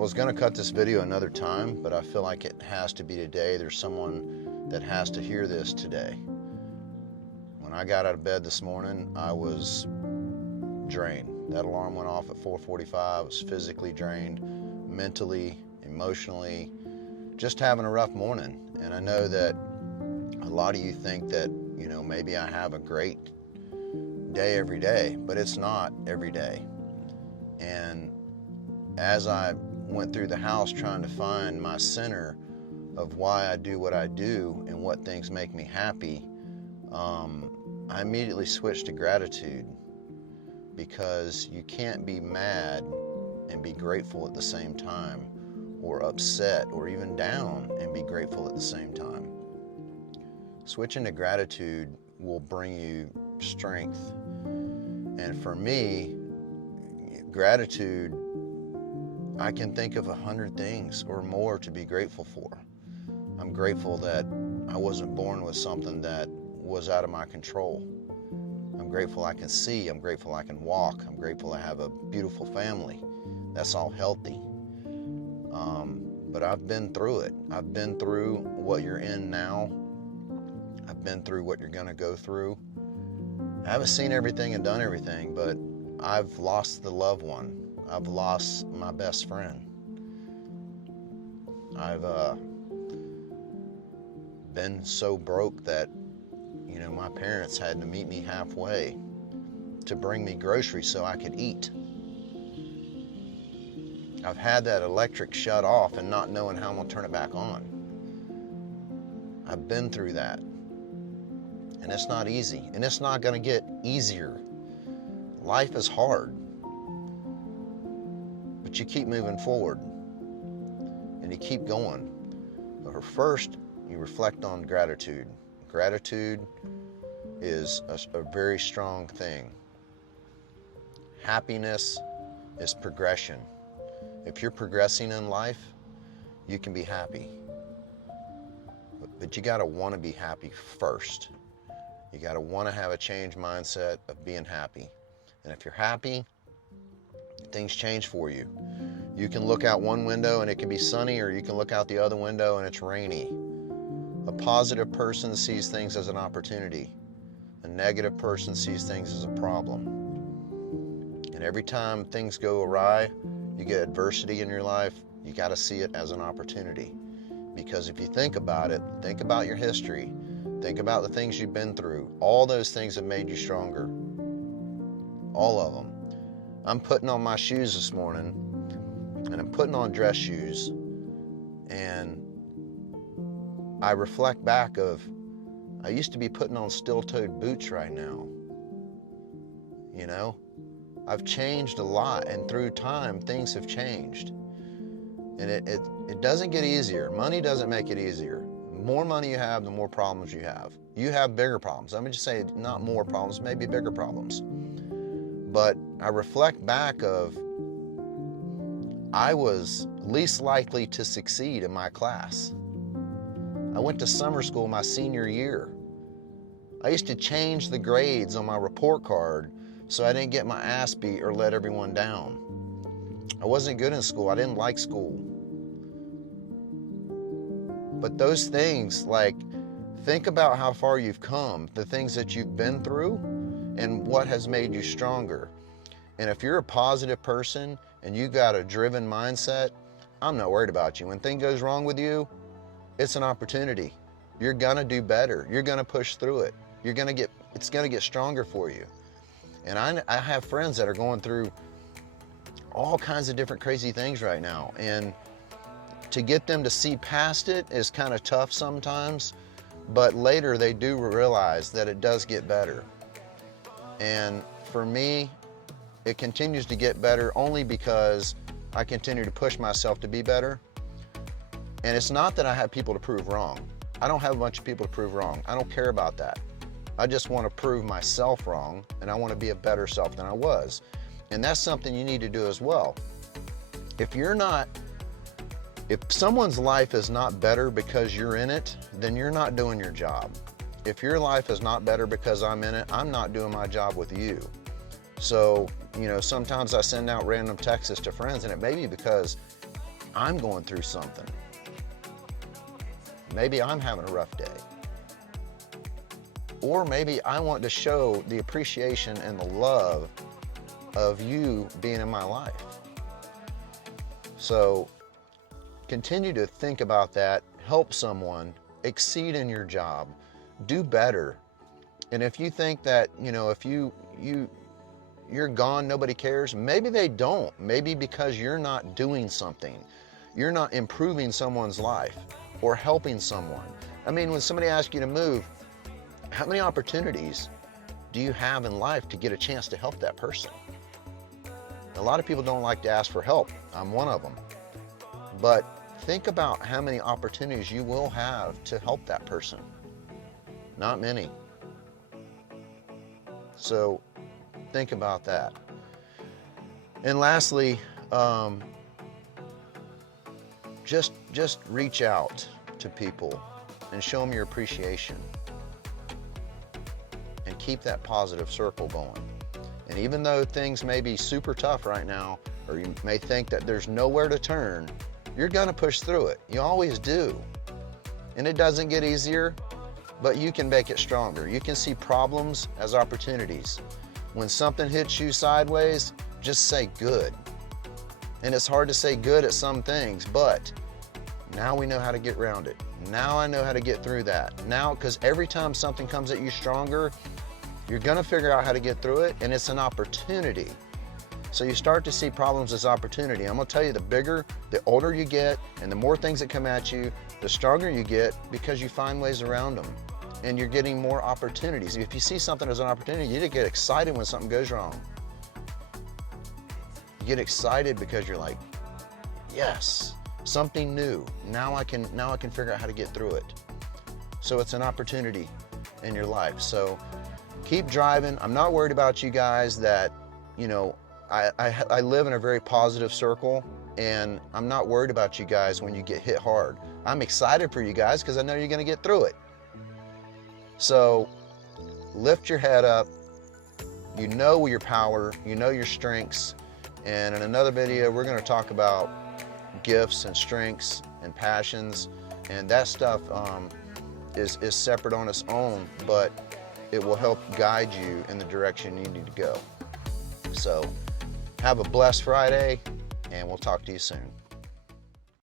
was gonna cut this video another time, but I feel like it has to be today. There's someone that has to hear this today. When I got out of bed this morning, I was drained. That alarm went off at 4:45. I was physically drained, mentally, emotionally, just having a rough morning. And I know that a lot of you think that, you know, maybe I have a great day every day, but it's not every day. And as I went through the house trying to find my center of why I do what I do and what things make me happy, I immediately switched to gratitude, because you can't be mad and be grateful at the same time, or upset or even down and be grateful at the same time. Switching to gratitude will bring you strength. And for me, gratitude, I can think of 100 things or more to be grateful for. I'm grateful that I wasn't born with something that was out of my control. I'm grateful I can see. I'm grateful I can walk. I'm grateful I have a beautiful family that's all healthy. But I've been through it. I've been through what you're in now. I've been through what you're gonna go through. I haven't seen everything and done everything, but I've lost the loved one. I've lost my best friend. I've been so broke that, you know, my parents had to meet me halfway to bring me groceries so I could eat. I've had that electric shut off and not knowing how I'm gonna turn it back on. I've been through that. And it's not easy, and it's not gonna get easier. Life is hard, but you keep moving forward and you keep going. But first, you reflect on gratitude. Gratitude is a very strong thing. Happiness is progression. If you're progressing in life, you can be happy. But you gotta wanna be happy first. You gotta wanna have a changed mindset of being happy. And if you're happy, things change for you. You can look out one window and it can be sunny, or you can look out the other window and it's rainy. A positive person sees things as an opportunity. A negative person sees things as a problem. And every time things go awry, you get adversity in your life, you gotta see it as an opportunity. Because if you think about it, think about your history, think about the things you've been through, all those things have made you stronger. All of them. I'm putting on my shoes this morning, and I'm putting on dress shoes, and I reflect back of, I used to be putting on steel-toed boots right now. You know, I've changed a lot, and through time, things have changed. And it doesn't get easier. Money doesn't make it easier. The more money you have, the more problems you have. You have bigger problems. Let me just say, not more problems, maybe bigger problems. But I reflect back of, I was least likely to succeed in my class. I went to summer school my senior year. I used to change the grades on my report card so I didn't get my ass beat or let everyone down. I wasn't good in school. I didn't like school. But those things, like, think about how far you've come, the things that you've been through, and what has made you stronger. And if you're a positive person and you got a driven mindset, I'm not worried about you. When things goes wrong with you, it's an opportunity. You're gonna do better. You're gonna push through it. It's gonna get stronger for you. And I have friends that are going through all kinds of different crazy things right now. And to get them to see past it is kind of tough sometimes, but later they do realize that it does get better. And for me, it continues to get better only because I continue to push myself to be better. And it's not that I have people to prove wrong. I don't have a bunch of people to prove wrong. I don't care about that. I just want to prove myself wrong, and I want to be a better self than I was. And that's something you need to do as well. If someone's life is not better because you're in it, then you're not doing your job. If your life is not better because I'm in it, I'm not doing my job with you. So, you know, sometimes I send out random texts to friends, and it may be because I'm going through something. Maybe I'm having a rough day. Or maybe I want to show the appreciation and the love of you being in my life. So continue to think about that, help someone, exceed in your job, do better. And if you think that, if you're gone, nobody cares, maybe they don't. Maybe because you're not doing something. You're not improving someone's life or helping someone. I mean, when somebody asks you to move, how many opportunities do you have in life to get a chance to help that person? A lot of people don't like to ask for help. I'm one of them. But think about how many opportunities you will have to help that person. Not many. So think about that. And lastly, just reach out to people and show them your appreciation. And keep that positive circle going. And even though things may be super tough right now, or you may think that there's nowhere to turn, you're gonna push through it. You always do. And it doesn't get easier, but you can make it stronger. You can see problems as opportunities. When something hits you sideways, just say good. And it's hard to say good at some things, but now we know how to get around it. Now I know how to get through that. Now, because every time something comes at you stronger, you're gonna figure out how to get through it, and it's an opportunity. So you start to see problems as opportunity. I'm gonna tell you, the older you get, and the more things that come at you, the stronger you get, because you find ways around them. And you're getting more opportunities. If you see something as an opportunity, you get excited when something goes wrong. You get excited because you're like, yes, something new. Now I can figure out how to get through it. So it's an opportunity in your life. So keep driving. I'm not worried about you guys that, I live in a very positive circle, and I'm not worried about you guys when you get hit hard. I'm excited for you guys because I know you're gonna get through it. So lift your head up. You know your power, you know your strengths. And in another video, we're gonna talk about gifts and strengths and passions. And that stuff is separate on its own, but it will help guide you in the direction you need to go. So have a blessed Friday, and we'll talk to you soon.